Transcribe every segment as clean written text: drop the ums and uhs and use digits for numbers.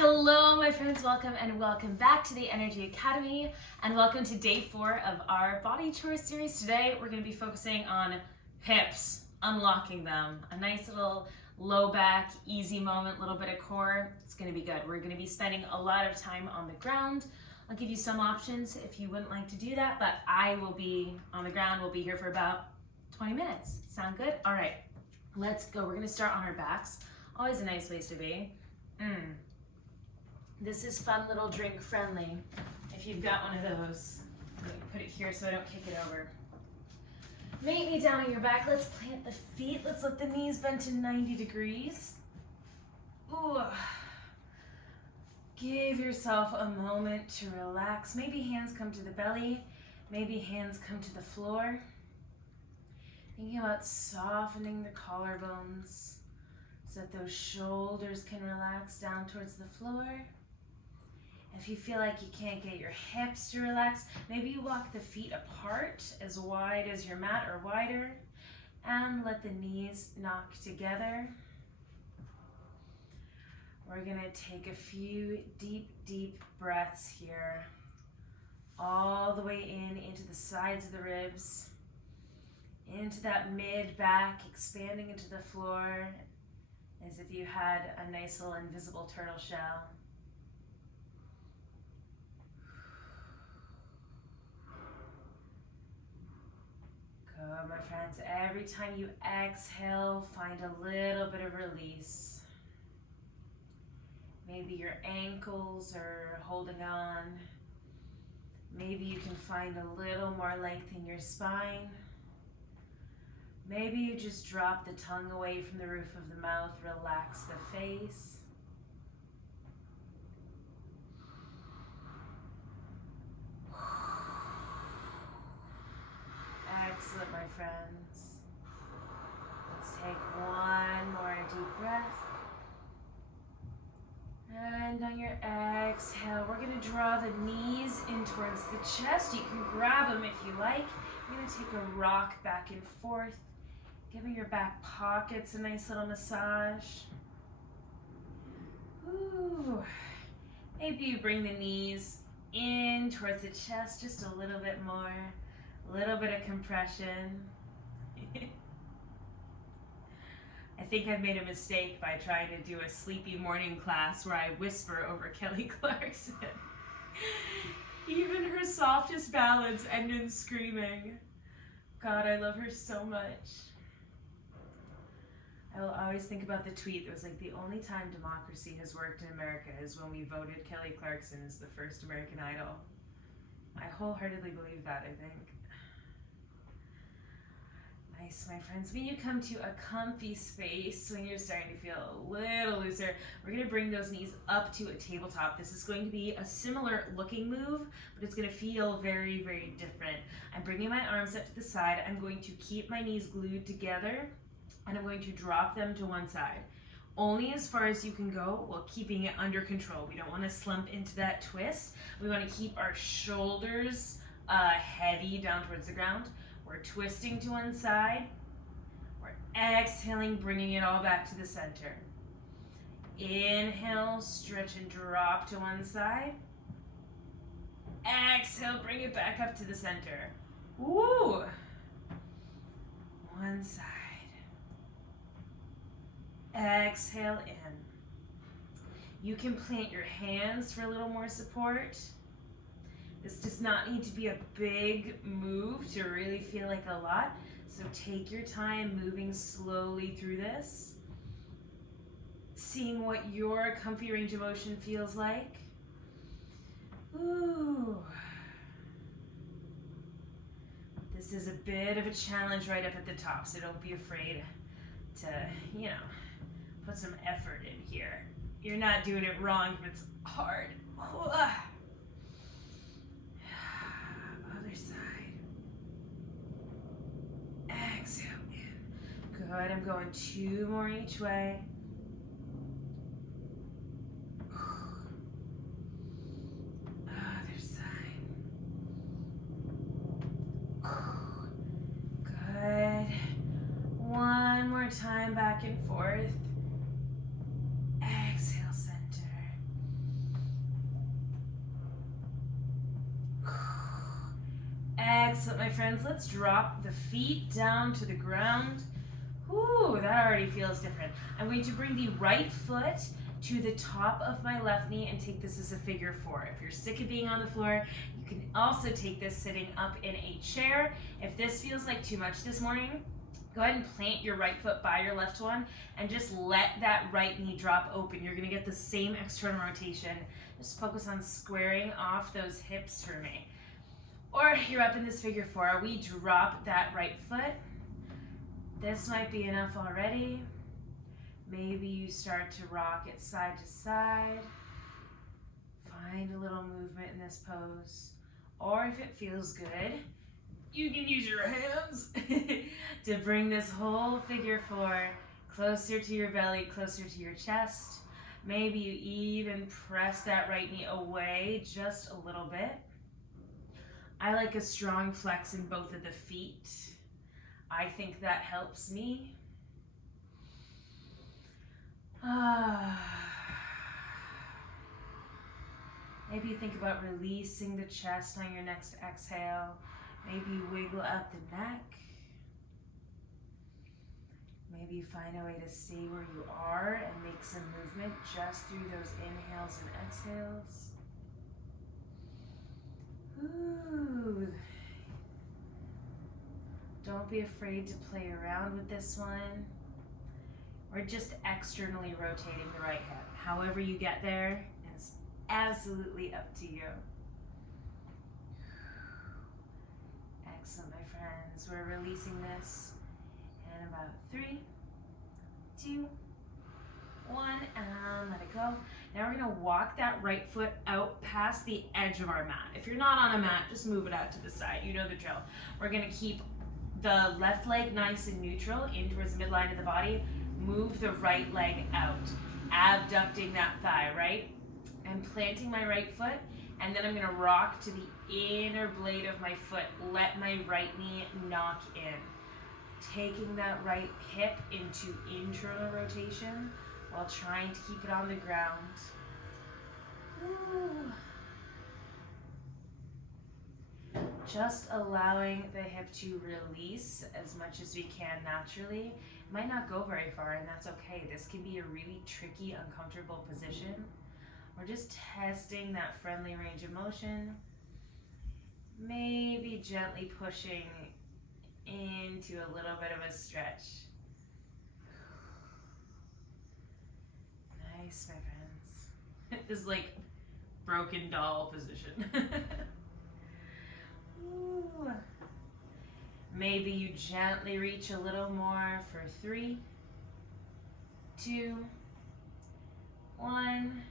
Hello my friends, welcome back to the Energy Academy and welcome to day 4 of our body chores series. Today we're going to be focusing on hips, unlocking them. A nice little low back, easy moment, little bit of core. It's going to be good. We're going to be spending a lot of time on the ground. I'll give you some options if you wouldn't like to do that, but I will be on the ground. We'll be here for about 20 minutes. Sound good? All right, let's go. We're going to start on our backs. Always a nice place to be. This is fun little drink friendly. If you've got one of those, let me put it here so I don't kick it over. Meet me down on your back. Let's plant the feet. Let's let the knees bend to 90 degrees. Ooh. Give yourself a moment to relax. Maybe hands come to the belly. Maybe hands come to the floor. Thinking about softening the collarbones so that those shoulders can relax down towards the floor. If you feel like you can't get your hips to relax, maybe you walk the feet apart as wide as your mat or wider and let the knees knock together. We're gonna take a few deep breaths here, all the way into the sides of the ribs, into that mid-back, expanding into the floor as if you had a nice little invisible turtle shell. Good, my friends. Every time you exhale, find a little bit of release. Maybe your ankles are holding on. Maybe you can find a little more length in your spine. Maybe you just drop the tongue away from the roof of the mouth, relax the face. Excellent, my friends. Let's take one more deep breath. And on your exhale, we're going to draw the knees in towards the chest. You can grab them if you like. You're going to take a rock back and forth, giving your back pockets a nice little massage. Ooh. Maybe you bring the knees in towards the chest just a little bit more. A little bit of compression. I think I've made a mistake by trying to do a sleepy morning class where I whisper over Kelly Clarkson. Even her softest ballads end in screaming. God, I love her so much. I will always think about the tweet that was like, the only time democracy has worked in America is when we voted Kelly Clarkson as the first American Idol. I wholeheartedly believe that, I think. Nice, my friends. When you come to a comfy space, when you're starting to feel a little looser, we're going to bring those knees up to a tabletop. This is going to be a similar looking move, but it's going to feel very, very different. I'm bringing my arms up to the side. I'm going to keep my knees glued together, and I'm going to drop them to one side. Only as far as you can go while keeping it under control. We don't want to slump into that twist. We want to keep our shoulders heavy down towards the ground. We're twisting to one side. We're exhaling, bringing it all back to the center. Inhale, stretch and drop to one side. Exhale, bring it back up to the center. Woo! One side. Exhale in. You can plant your hands for a little more support. This does not need to be a big move to really feel like a lot. So take your time moving slowly through this. Seeing what your comfy range of motion feels like. Ooh. This is a bit of a challenge right up at the top, so don't be afraid to, put some effort in here. You're not doing it wrong if it's hard. Other side. Exhale in. Good, I'm going 2 more each way. Other side. Good. One more time back and forth. Exhale, center. Excellent, my friends. Let's drop the feet down to the ground. Ooh, that already feels different. I'm going to bring the right foot to the top of my left knee and take this as a figure 4. If you're sick of being on the floor, you can also take this sitting up in a chair. If this feels like too much this morning, go ahead and plant your right foot by your left one and just let that right knee drop open. You're gonna get the same external rotation. Just focus on squaring off those hips for me. Or you're up in this figure 4. We drop that right foot. This might be enough already. Maybe you start to rock it side to side. Find a little movement in this pose. Or if it feels good, you can use your hands to bring this whole figure 4 closer to your belly, closer to your chest. Maybe you even press that right knee away just a little bit. I like a strong flex in both of the feet. I think that helps me. Maybe you think about releasing the chest on your next exhale. Maybe you wiggle out the neck. Maybe you find a way to stay where you are and make some movement just through those inhales and exhales. Ooh. Don't be afraid to play around with this one. We're just externally rotating the right hip. However you get there is absolutely up to you. Excellent, my friends. We're releasing this in about 3, 2, 1, and let it go. Now we're gonna walk that right foot out past the edge of our mat. If you're not on a mat, just move it out to the side. You know the drill. We're gonna keep the left leg nice and neutral in towards the midline of the body. Move the right leg out, abducting that thigh, right? I'm planting my right foot, and then I'm gonna rock to the inner blade of my foot. Let my right knee knock in. Taking that right hip into internal rotation while trying to keep it on the ground. Ooh. Just allowing the hip to release as much as we can naturally. Might not go very far, and that's okay. This can be a really tricky, uncomfortable position. We're just testing that friendly range of motion. Maybe gently pushing into a little bit of a stretch. Nice, my friends. This is like broken doll position. Ooh. Maybe you gently reach a little more for 3, 2, 1,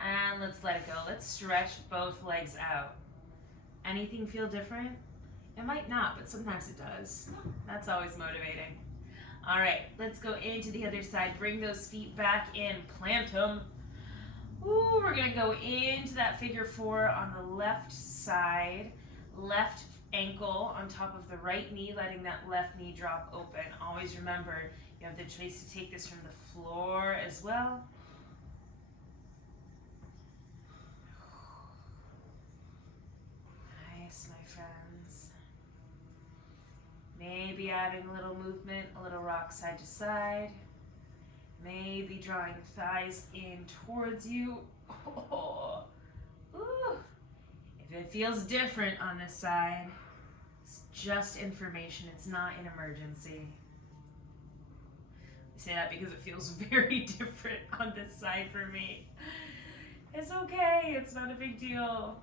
and let's let it go. Let's stretch both legs out. Anything feel different? It might not, but sometimes it does. That's always motivating. All right, let's go into the other side. Bring those feet back in, plant them. Ooh, we're gonna go into that figure 4 on the left side. Left ankle on top of the right knee, letting that left knee drop open. Always remember, you have the choice to take this from the floor as well. Nice, my friends. Maybe adding a little movement, a little rock side to side. Maybe drawing thighs in towards you. Oh. Ooh. If it feels different on this side, it's just information. It's not an emergency. I say that because it feels very different on this side for me. It's okay. It's not a big deal.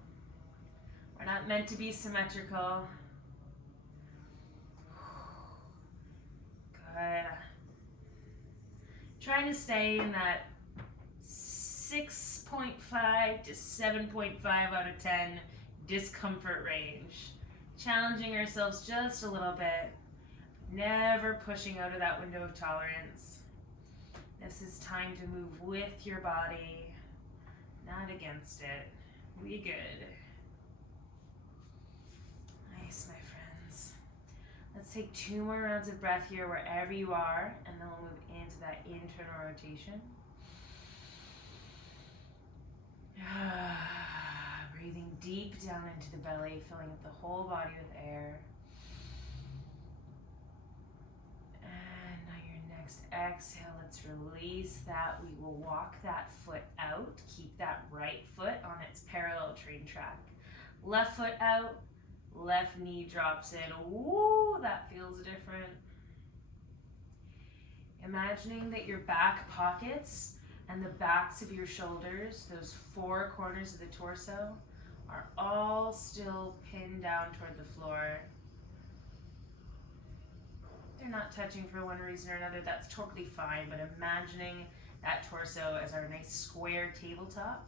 We're not meant to be symmetrical. Good. Trying to stay in that 6.5 to 7.5 out of 10 discomfort range. Challenging ourselves just a little bit. Never pushing out of that window of tolerance. This is time to move with your body, not against it. We good. Nice, my friends. Let's take 2 more rounds of breath here wherever you are, and then we'll move into that internal rotation. Breathing deep deep down into the belly, filling up the whole body with air. And on your next exhale, let's release that. We will walk that foot out. Keep that right foot on its parallel train track. Left foot out, left knee drops in. Ooh, that feels different. Imagining that your back pockets and the backs of your shoulders, those four corners of the torso, are all still pinned down toward the floor. They're not touching for one reason or another, that's totally fine, but imagining that torso as our nice square tabletop,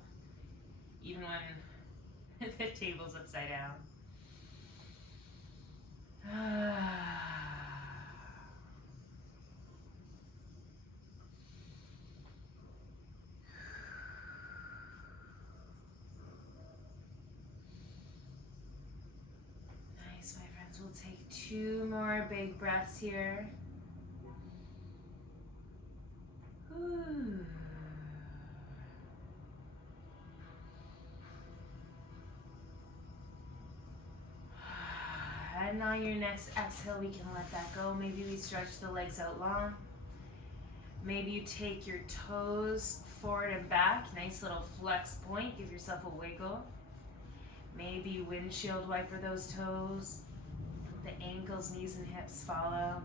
even when the table's upside down. Nice, my friends. We'll take 2 more big breaths here. Ooh. And on your next exhale, we can let that go. Maybe we stretch the legs out long. Maybe you take your toes forward and back. Nice little flex point. Give yourself a wiggle. Maybe windshield wiper those toes. The ankles, knees, and hips follow.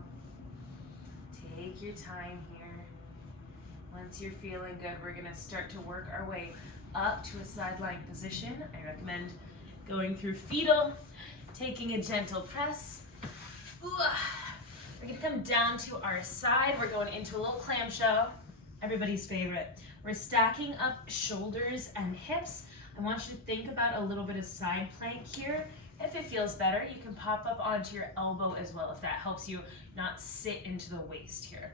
Take your time here. Once you're feeling good, we're going to start to work our way up to a side plank position. I recommend going through fetal, taking a gentle press. Ooh. We're going to come down to our side. We're going into a little clamshell, everybody's favorite. We're stacking up shoulders and hips. I want you to think about a little bit of side plank here. If it feels better, you can pop up onto your elbow as well if that helps you not sit into the waist here.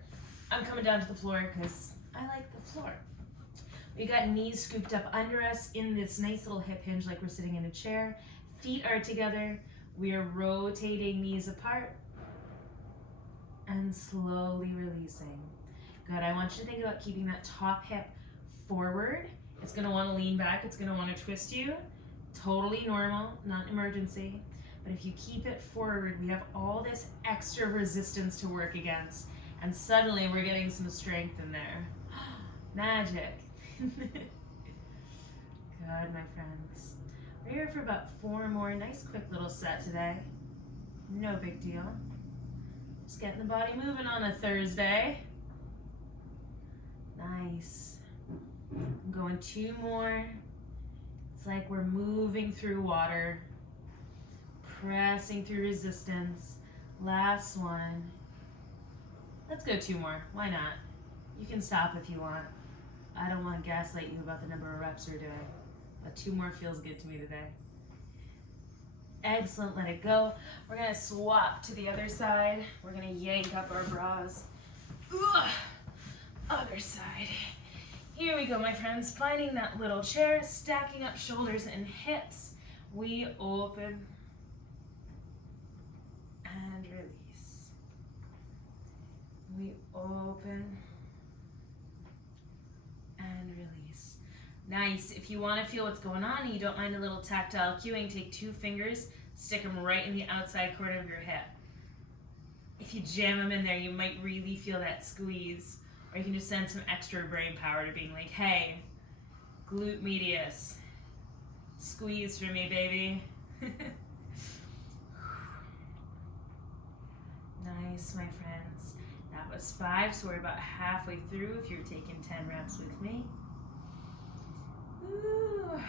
I'm coming down to the floor because I like the floor. We got knees scooped up under us in this nice little hip hinge like we're sitting in a chair. Feet are together. We are rotating knees apart and slowly releasing. Good, I want you to think about keeping that top hip forward. It's gonna wanna lean back, it's gonna wanna twist you. Totally normal, not emergency. But if you keep it forward, we have all this extra resistance to work against. And suddenly we're getting some strength in there. Magic. Good, my friends. We're here for about 4 more. Nice quick little set today. No big deal. Just getting the body moving on a Thursday. Nice. I'm going 2 more. It's like we're moving through water, pressing through resistance. Last one. Let's go 2 more. Why not? You can stop if you want. I don't want to gaslight you about the number of reps we're doing, but 2 more feels good to me today. Excellent, let it go. We're gonna swap to the other side. We're gonna yank up our bras. Ugh. Other side. Here we go, my friends. Finding that little chair, stacking up shoulders and hips. We open and release. We open and release. Nice. If you want to feel what's going on and you don't mind a little tactile cueing, take 2 fingers, stick them right in the outside corner of your hip. If you jam them in there, you might really feel that squeeze. Or you can just send some extra brain power to being like, hey, glute medius, squeeze for me, baby. Nice, my friends. That was 5, so we're about halfway through if you're taking 10 reps with me. Ooh.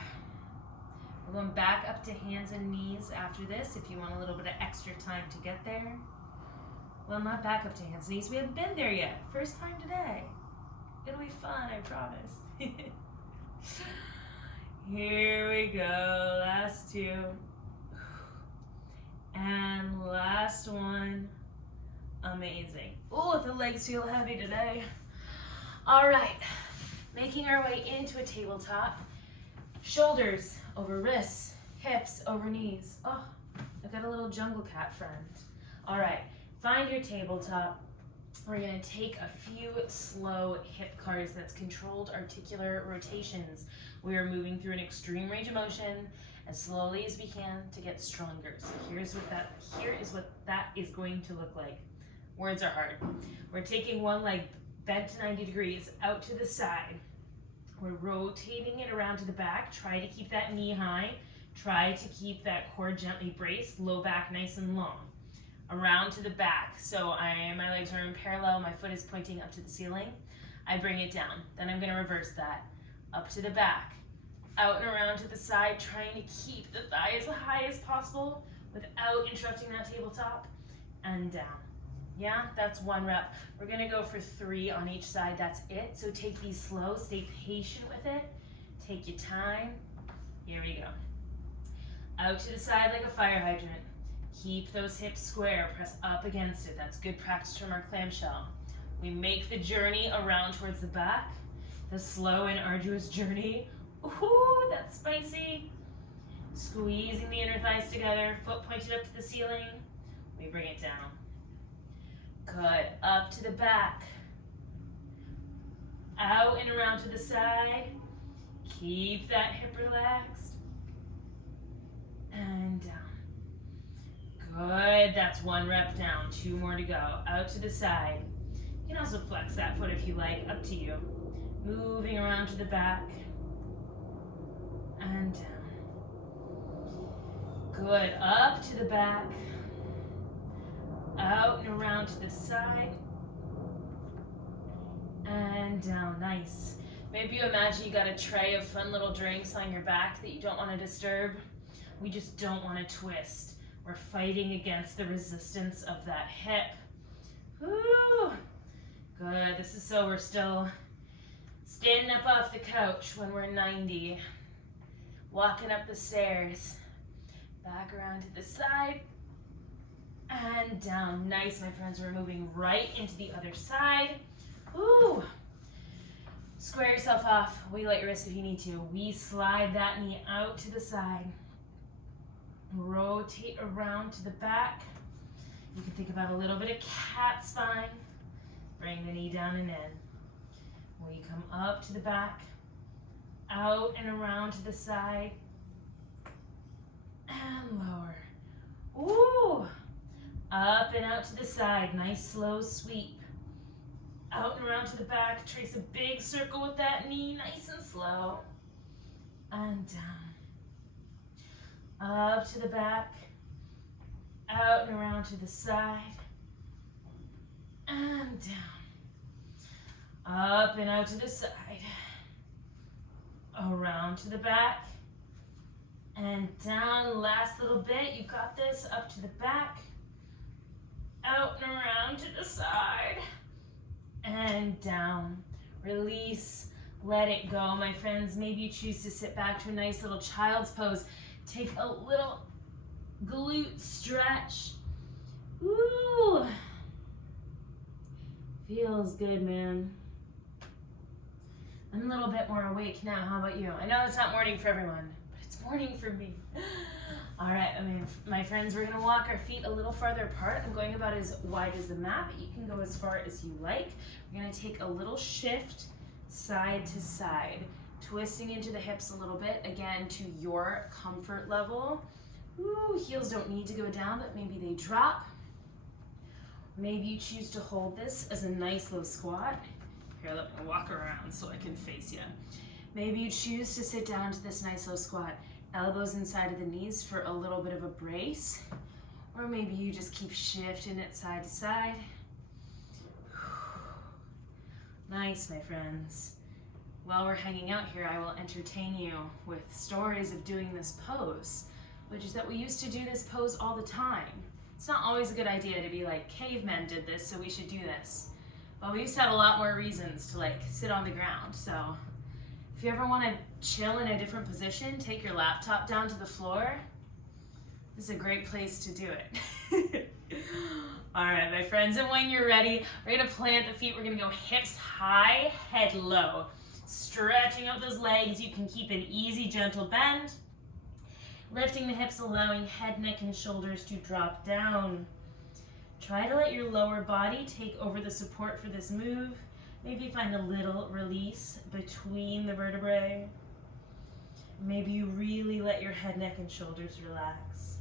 We're going back up to hands and knees after this if you want a little bit of extra time to get there. Well, not back up to hands and knees. We haven't been there yet. First time today. It'll be fun, I promise. Here we go. Last 2. And last one. Amazing. Oh, the legs feel heavy today. All right. Making our way into a tabletop. Shoulders over wrists. Hips over knees. Oh, I've got a little jungle cat friend. All right. Find your tabletop. We're going to take a few slow hip cards. That's controlled articular rotations. We are moving through an extreme range of motion as slowly as we can to get stronger. So here is what that is going to look like. Words are hard. We're taking one leg bent to 90 degrees out to the side. We're rotating it around to the back. Try to keep that knee high. Try to keep that core gently braced, low back nice and long. Around to the back. So my legs are in parallel, my foot is pointing up to the ceiling. I bring it down. Then I'm gonna reverse that. Up to the back. Out and around to the side, trying to keep the thigh as high as possible without interrupting that tabletop. And down. Yeah, that's 1 rep. We're gonna go for 3 on each side, that's it. So take these slow, stay patient with it. Take your time. Here we go. Out to the side like a fire hydrant. Keep those hips square, press up against it. That's good practice from our clamshell. We make the journey around towards the back. The slow and arduous journey. Ooh, that's spicy. Squeezing the inner thighs together, foot pointed up to the ceiling. We bring it down. Good, up to the back. Out and around to the side. Keep that hip relaxed. And down. Good, that's 1 rep down, 2 more to go. Out to the side. You can also flex that foot if you like, up to you. Moving around to the back. And down. Good, up to the back. Out and around to the side. And down, nice. Maybe you imagine you got a tray of fun little drinks on your back that you don't want to disturb. We just don't want to twist. We're fighting against the resistance of that hip. Woo! Good, this is so we're still standing up off the couch when we're 90. Walking up the stairs. Back around to the side. And down. Nice, my friends. We're moving right into the other side. Ooh. Square yourself off. Wiggle out your wrist if you need to. We slide that knee out to the side. Rotate around to the back. You can think about a little bit of cat spine. Bring the knee down and in. We come up to the back. Out and around to the side. And lower. Ooh. Up and out to the side. Nice slow sweep. Out and around to the back. Trace a big circle with that knee. Nice and slow. And down. Up to the back. Out and around to the side. And down. Up and out to the side. Around to the back. And down. Last little bit. You got this. Up to the back. Out and around to the side. And down. Release. Let it go, my friends. Maybe you choose to sit back to a nice little child's pose. Take a little glute stretch. Ooh. Feels good, man. I'm a little bit more awake now. How about you? I know it's not morning for everyone, but it's morning for me. All right, my friends, we're gonna walk our feet a little farther apart. I'm going about as wide as the mat, but you can go as far as you like. We're gonna take a little shift side to side, twisting into the hips a little bit, again, to your comfort level. Ooh, heels don't need to go down, but maybe they drop. Maybe you choose to hold this as a nice low squat. Here, let me walk around so I can face you. Maybe you choose to sit down to this nice low squat, elbows inside of the knees for a little bit of a brace. Or maybe you just keep shifting it side to side. Nice, my friends. While we're hanging out here, I will entertain you with stories of doing this pose, which is that we used to do this pose all the time. It's not always a good idea to be like, cavemen did this, so we should do this. But we used to have a lot more reasons to like sit on the ground. So if you ever want to chill in a different position, take your laptop down to the floor. This is a great place to do it. All right, my friends, and when you're ready, we're gonna plant the feet. We're gonna go hips high, head low. Stretching out those legs. You can keep an easy, gentle bend. Lifting the hips, allowing head, neck, and shoulders to drop down. Try to let your lower body take over the support for this move. Maybe find a little release between the vertebrae. Maybe you really let your head, neck, and shoulders relax.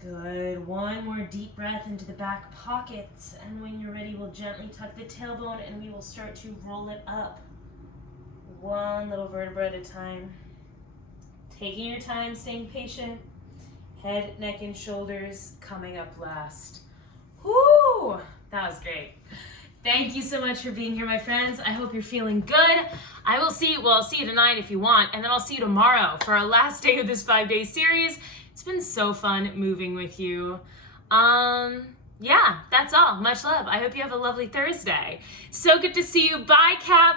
Good. One more deep breath into the back pockets. And when you're ready, we'll gently tuck the tailbone and we will start to roll it up. One little vertebra at a time. Taking your time, staying patient. Head, neck, and shoulders coming up last. Whoo! That was great. Thank you so much for being here, my friends. I hope you're feeling good. I'll see you tonight if you want, and then I'll see you tomorrow for our last day of this 5-day series. It's been so fun moving with you. Yeah, that's all. Much love. I hope you have a lovely Thursday. So good to see you. Bye, Cap.